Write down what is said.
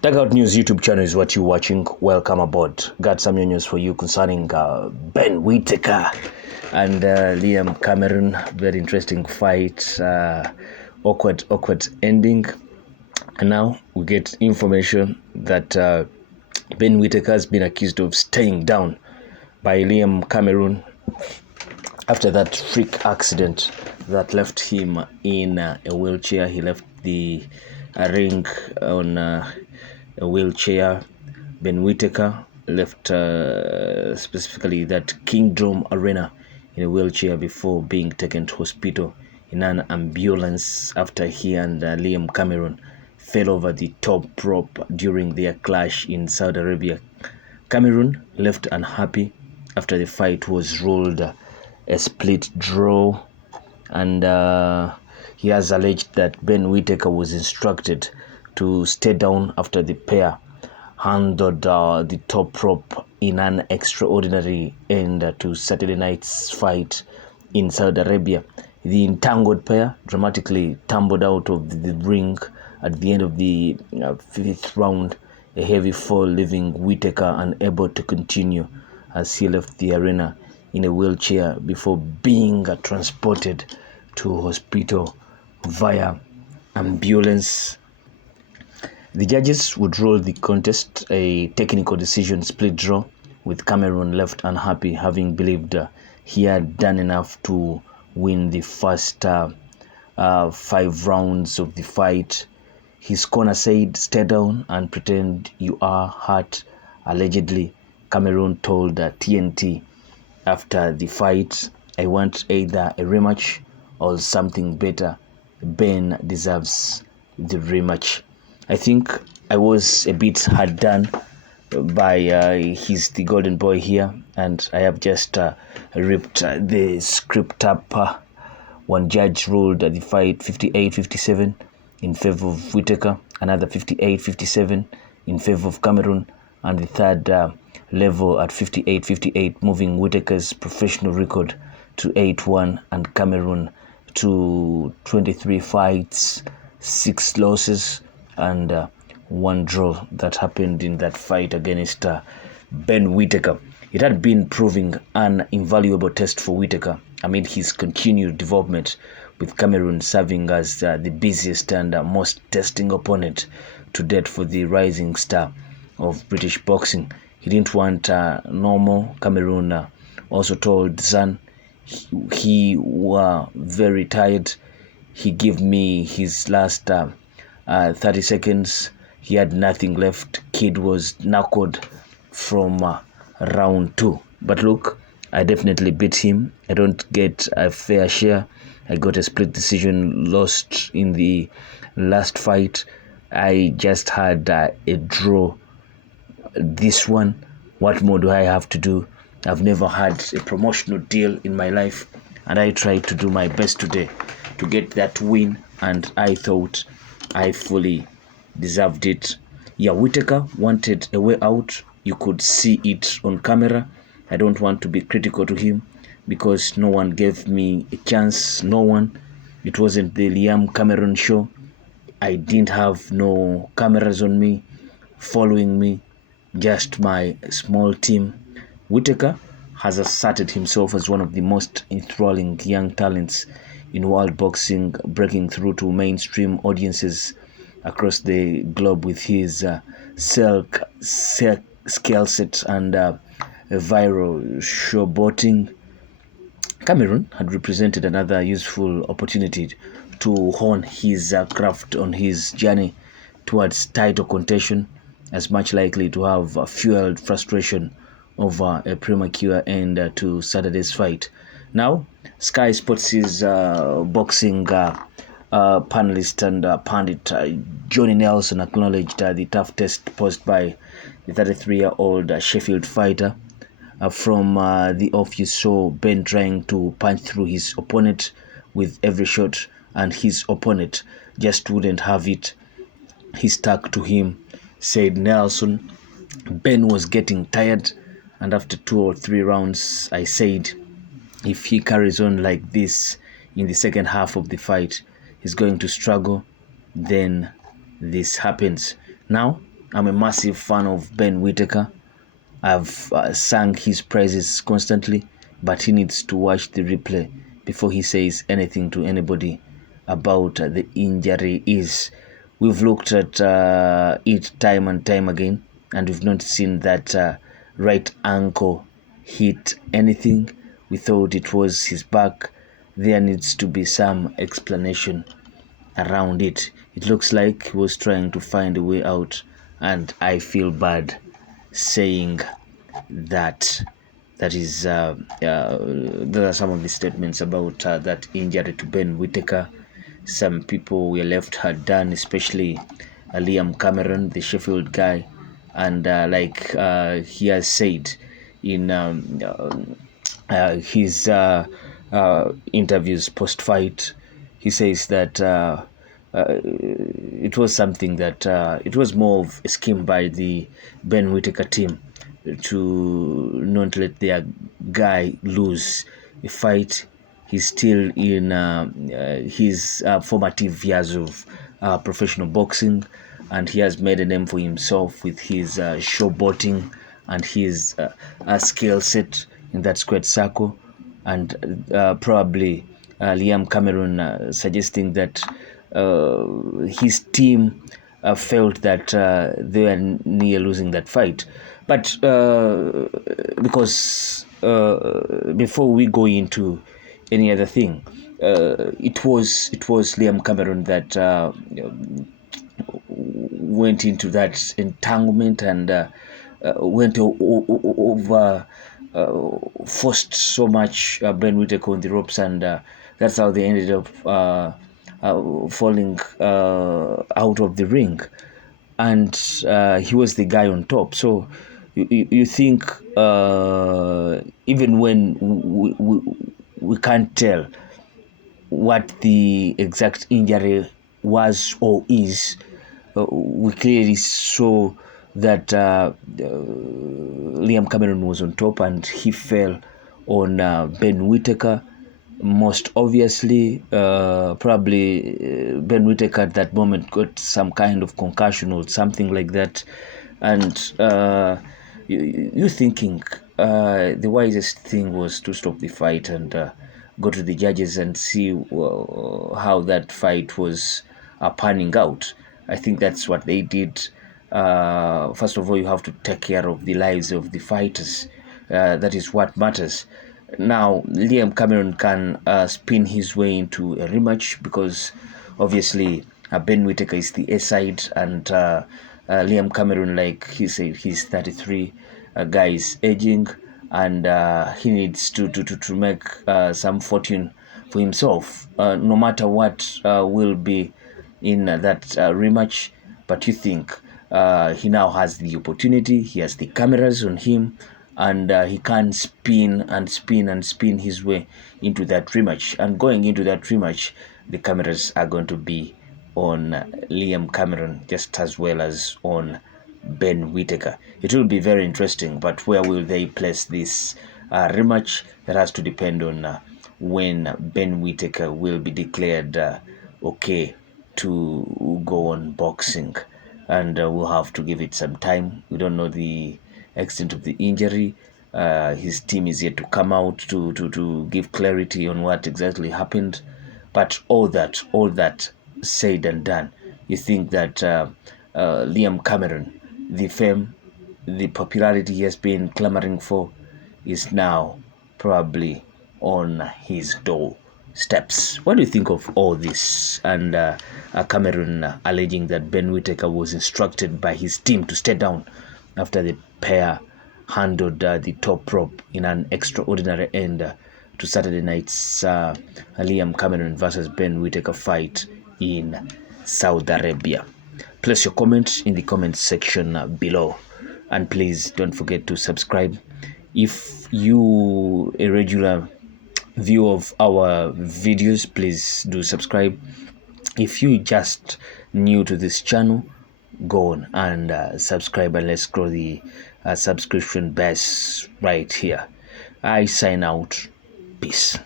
Dugout News YouTube channel is what you're watching. Welcome aboard. Got some news for you concerning Ben Whittaker and Liam Cameron. Very interesting fight. Awkward ending. And now we get information that Ben Whittaker has been accused of staying down by Liam Cameron after that freak accident that left him in a wheelchair. He left the ring on a wheelchair. Ben Whittaker left specifically that Kingdom Arena in a wheelchair before being taken to hospital in an ambulance after he and Liam Cameron fell over the top rope during their clash in Saudi Arabia. Cameron left unhappy after the fight was ruled a split draw, and he has alleged that Ben Whittaker was instructed to stay down after the pair handled the top rope in an extraordinary end to Saturday night's fight in Saudi Arabia. The entangled pair dramatically tumbled out of the ring at the end of the fifth round, a heavy fall leaving Whittaker unable to continue as he left the arena in a wheelchair before being transported to hospital via ambulance. The judges would rule the contest a technical decision split draw, with Cameron left unhappy, having believed he had done enough to win the first 5 rounds of the fight. His corner said, "Stay down and pretend you are hurt," allegedly. Cameron told TNT after the fight, "I want either a rematch or something better. Ben deserves the rematch." I think I was a bit hard done by the golden boy here, and I have just ripped the script up. One judge ruled the fight 58-57 in favor of Whittaker, another 58-57 in favor of Cameron, and the third level at 58-58, moving Whittaker's professional record to 8-1 and Cameron to 23 fights, 6 losses, and 1 draw that happened in that fight against Ben Whittaker. It had been proving an invaluable test for Whittaker amid his continued development, with Cameron serving as the busiest and most testing opponent to date for the rising star of British boxing. He didn't want normal. Cameron also told Sun he were very tired. He gave me his last 30 seconds. He had nothing left. Kid was knuckled from round 2. But look, I definitely beat him. I don't get a fair share. I got a split decision, lost in the last fight. I just had a draw. This one, what more do I have to do? I've never had a promotional deal in my life, and I tried to do my best today to get that win, and I thought I fully deserved it. Yeah, Whittaker wanted a way out. You could see it on camera. I don't want to be critical to him because no one gave me a chance. No one. It wasn't the Liam Cameron show. I didn't have no cameras on me following me, just my small team. Whittaker has asserted himself as one of the most enthralling young talents in world boxing, breaking through to mainstream audiences across the globe with his skill set and viral showboating. Cameron had represented another useful opportunity to hone his craft on his journey towards title contention, as much likely to have fueled frustration over a premature end to Saturday's fight. Now, Sky Sports' boxing panelist and pundit Johnny Nelson acknowledged the tough test posed by the 33-year-old Sheffield fighter. From the off, you saw Ben trying to punch through his opponent with every shot, and his opponent just wouldn't have it. He stuck to him, said Nelson. Ben was getting tired, and after 2 or 3 rounds, I said, if he carries on like this in the second half of the fight, he's going to struggle. Then this happens. Now, I'm a massive fan of Ben Whittaker. I've sung his praises constantly, but he needs to watch the replay before he says anything to anybody about the injury. We've looked at it time and time again, and we've not seen that right ankle hit anything. We thought it was his back. There needs to be some explanation around it. It looks like he was trying to find a way out, and I feel bad saying that. There are some of the statements about that injury to Ben Whittaker. Some people were left hard done, especially Liam Cameron, the Sheffield guy, and he has said in his interviews post-fight, he says that it was something that it was more of a scheme by the Ben Whittaker team to not let their guy lose a fight. He's still in his formative years of professional boxing, and he has made a name for himself with his showboating and his skill set in that squared circle. And probably Liam Cameron suggesting that his team felt that they were near losing that fight. But because before we go into any other thing, it was Liam Cameron that went into that entanglement and went over, forced so much Ben Whittaker on the ropes, and that's how they ended up falling out of the ring. And he was the guy on top. So you think even when we can't tell what the exact injury was or is, we clearly saw that Liam Cameron was on top and he fell on Ben Whittaker. Most obviously, probably Ben Whittaker at that moment got some kind of concussion or something like that. And you're thinking the wisest thing was to stop the fight and go to the judges and see how that fight was panning out. I think that's what they did. First of all, you have to take care of the lives of the fighters. That is what matters. Now, Liam Cameron can spin his way into a rematch because obviously Ben Whittaker is the A side, and Liam Cameron, like he said, he's 33, guy is aging, and he needs to make some fortune for himself, no matter what will be in that rematch. But you think he now has the opportunity, he has the cameras on him, and he can spin and spin and spin his way into that rematch. And going into that rematch, the cameras are going to be on Liam Cameron just as well as on Ben Whittaker. It will be very interesting, but where will they place this rematch? That has to depend on when Ben Whittaker will be declared okay to go on boxing. And we'll have to give it some time. We don't know the extent of the injury. His team is yet to come out to give clarity on what exactly happened. But all that said and done, you think that Liam Cameron, the fame, the popularity he has been clamoring for, is now probably on his doorsteps. What do you think of all this? And Cameron alleging that Ben Whittaker was instructed by his team to stay down after the pair handled the top rope in an extraordinary end to Saturday night's Liam Cameron versus Ben Whittaker fight in Saudi Arabia. Place your comment in the comment section below, and please don't forget to subscribe. If you a regular viewer of our videos, please do subscribe. If you just new to this channel, go on and subscribe, and let's grow the subscription base right here. I sign out. Peace.